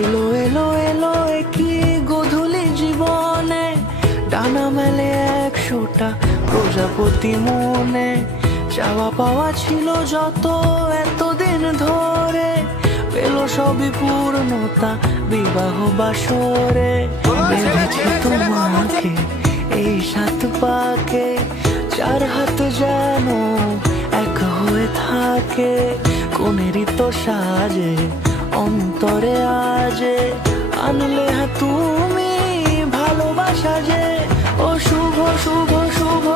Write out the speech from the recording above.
এলো এলো এলো কি গোধূলি জীবনে, ডানা মেলে 100টা প্রজাপতি মনে। চাওয়া পাওয়া ছিল যত এতদিন ধরে, পেল সবই পূর্ণতা বিবাহ বাসরে। বেঁধেছি তোমাকে এই 7 পাকে, 4 হাত যেন এক হয়ে থাকে। কোনেরই তো সাজে অন্তরে আজে, আনলে তুমি ভালোবাসা যে। ও শুভ শুভ শুভ